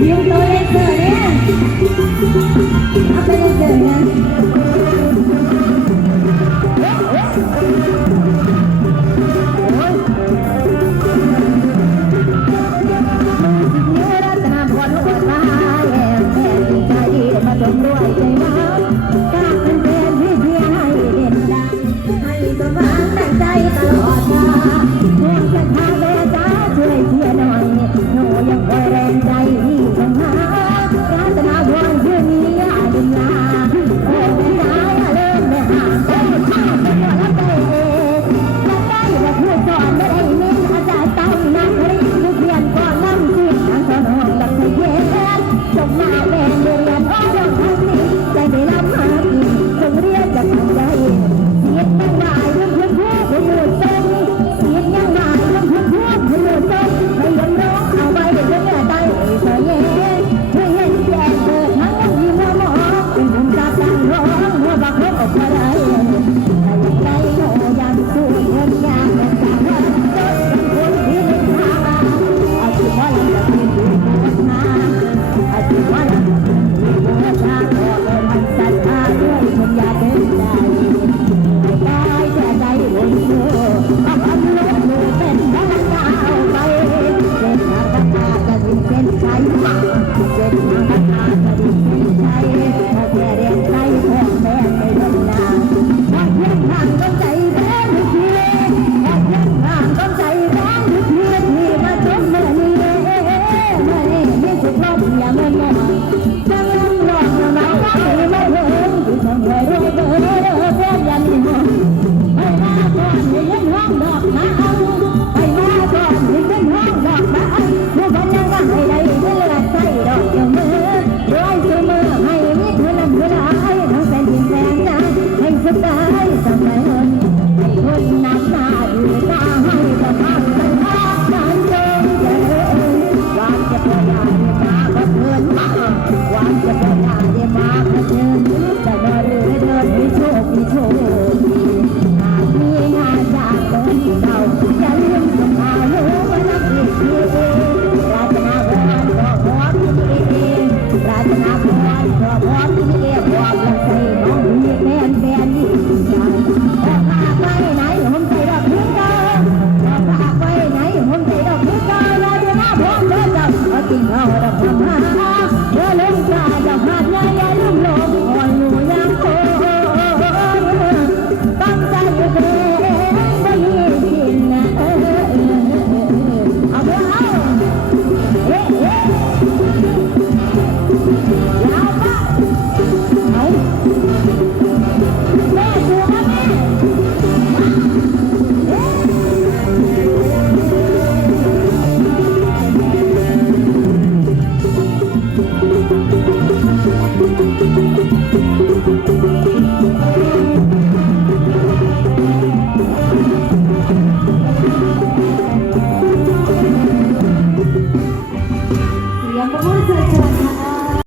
You know Thank you. Thank you.